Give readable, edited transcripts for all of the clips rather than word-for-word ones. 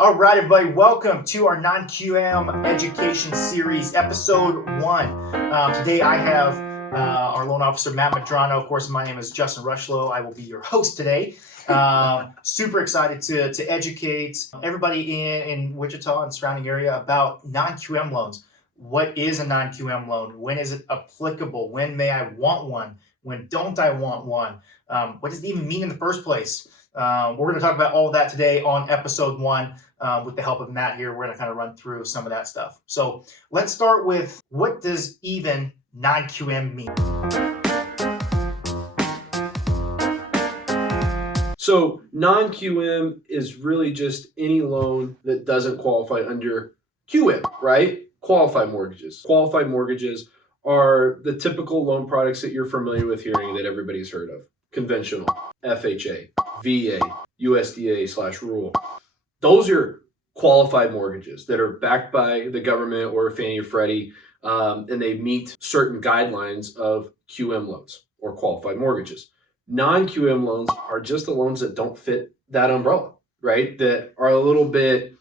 All right, everybody, welcome to our non-QM education series, episode 1. Today I have our loan officer, Matt Madrano. Of course, my name is Justin Rushlow. I will be your host today. Super excited to educate everybody in Wichita and surrounding area about non-QM loans. What is a non-QM loan? When is it applicable? When may I want one? When don't I want one? What does it even mean in the first place? We're going to talk about all of that today on episode 1. With the help of Matt here, we're going to kind of run through some of that stuff. So let's start with, what does even non-QM mean? So non-QM is really just any loan that doesn't qualify under QM, right? Qualified mortgages. Qualified mortgages are the typical loan products that you're familiar with hearing that everybody's heard of. Conventional, FHA, VA, USDA/rural. Those are qualified mortgages that are backed by the government or Fannie or Freddie, and they meet certain guidelines of QM loans or qualified mortgages. Non-QM loans are just the loans that don't fit that umbrella, right? That are a little bit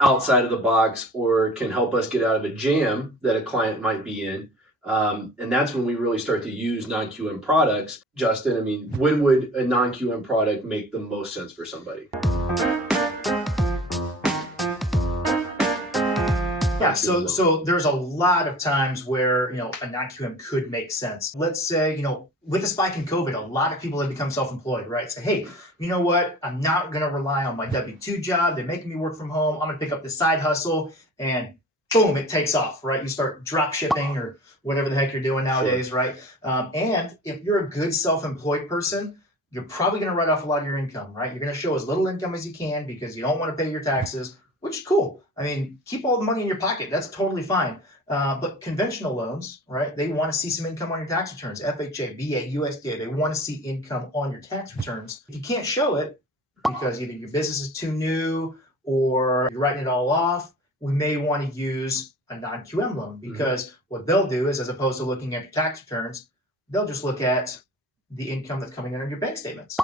outside of the box or can help us get out of a jam that a client might be in. And that's when we really start to use non-QM products. Justin, I mean, when would a non-QM product make the most sense for somebody? Yeah, so there's a lot of times where, a non-QM could make sense. Let's say, with the spike in COVID, a lot of people have become self-employed, right? Say, hey, you know what? I'm not going to rely on my W-2 job. They're making me work from home. I'm going to pick up this side hustle, and boom, it takes off, right? You start drop shipping or whatever the heck you're doing nowadays, sure. Right? And if you're a good self-employed person, you're probably going to write off a lot of your income, right? You're going to show as little income as you can because you don't want to pay your taxes, which is cool. I mean, keep all the money in your pocket. That's totally fine. But conventional loans, right? They want to see some income on your tax returns. FHA, VA, USDA, they want to see income on your tax returns. If you can't show it because either your business is too new or you're writing it all off, we may want to use a non-QM loan because what they'll do is, as opposed to looking at your tax returns, they'll just look at the income that's coming in on your bank statements.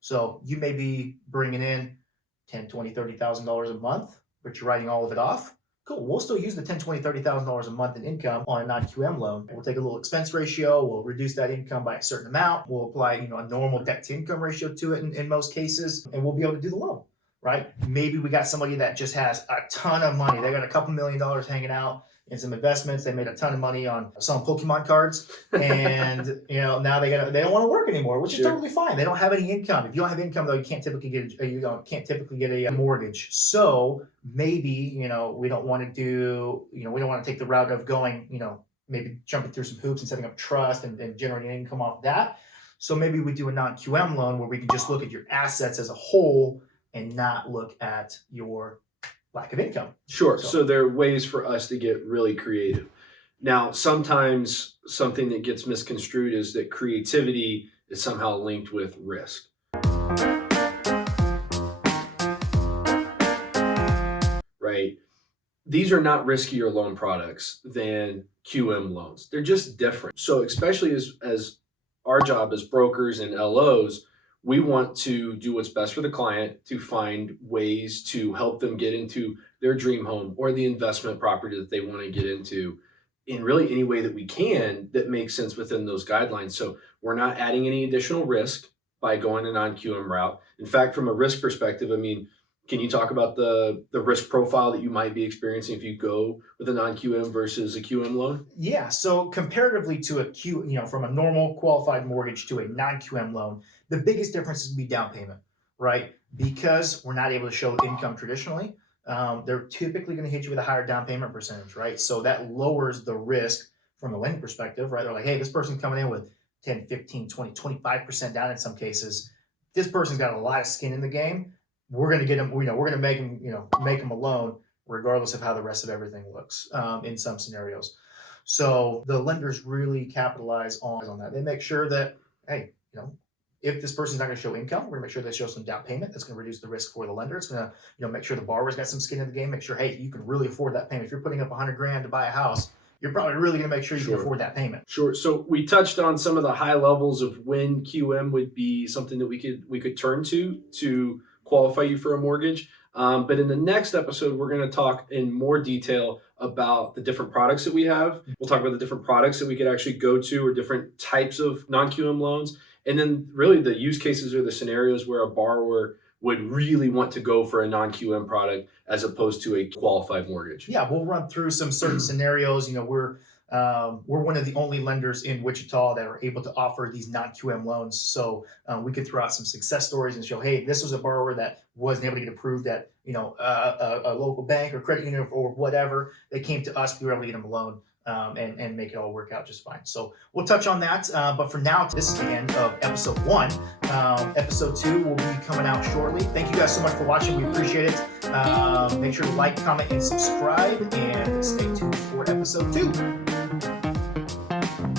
So you may be bringing in $10,000, $20,000, $30,000 a month, but you're writing all of it off. Cool. We'll still use the $10,000, $20,000, $30,000 a month in income on a non-QM loan. We'll take a little expense ratio. We'll reduce that income by a certain amount. We'll apply, a normal debt to income ratio to it in most cases, and we'll be able to do the loan, right? Maybe we got somebody that just has a ton of money. They got a couple $1 million hanging out in some investments. They made a ton of money on selling Pokemon cards, and now they don't want to work anymore, which is totally fine. They don't have any income. If you don't have income, though, you can't typically get a mortgage. So maybe we don't want to do we don't want to take the route of going maybe jumping through some hoops and setting up trust and generating income off that. So maybe we do a non-QM loan where we can just look at your assets as a whole and not look at your lack of income. Sure. So there are ways for us to get really creative. Now, sometimes something that gets misconstrued is that creativity is somehow linked with risk. Right? These are not riskier loan products than QM loans. They're just different. So especially as our job as brokers and LOs, we want to do what's best for the client to find ways to help them get into their dream home or the investment property that they want to get into in really any way that we can that makes sense within those guidelines. So we're not adding any additional risk by going a non-QM route. In fact, from a risk perspective, I mean, can you talk about the risk profile that you might be experiencing if you go with a non-QM versus a QM loan? Yeah, so comparatively to from a normal qualified mortgage to a non-QM loan, the biggest difference is going to be down payment, right? Because we're not able to show income traditionally, they're typically going to hit you with a higher down payment percentage, right? So that lowers the risk from the lending perspective, right? They're like, hey, this person's coming in with 10, 15, 20, 25% down in some cases. This person's got a lot of skin in the game. We're going to get them, we're going to make them a loan regardless of how the rest of everything looks in some scenarios. So the lenders really capitalize on that. They make sure that, hey, if this person's not going to show income, we're going to make sure they show some down payment. That's going to reduce the risk for the lender. It's going to, make sure the borrower's got some skin in the game. Make sure, hey, you can really afford that payment. If you're putting up $100,000 to buy a house, you're probably really going to make sure you can afford that payment. Sure. So we touched on some of the high levels of when QM would be something that we could turn to qualify you for a mortgage. But in the next episode, we're going to talk in more detail about the different products that we have. We'll talk about the different products that we could actually go to or different types of non-QM loans. And then really the use cases or the scenarios where a borrower would really want to go for a non-QM product as opposed to a qualified mortgage. Yeah, we'll run through some certain scenarios. We're one of the only lenders in Wichita that are able to offer these non-QM loans. So we could throw out some success stories and show, hey, this was a borrower that wasn't able to get approved at a local bank or credit union or whatever. They came to us, we were able to get them a loan. And make it all work out just fine. So we'll touch on that. But for now, this is the end of episode 1. Episode 2 will be coming out shortly. Thank you guys so much for watching. We appreciate it. Make sure to like, comment, and subscribe. And stay tuned for episode 2.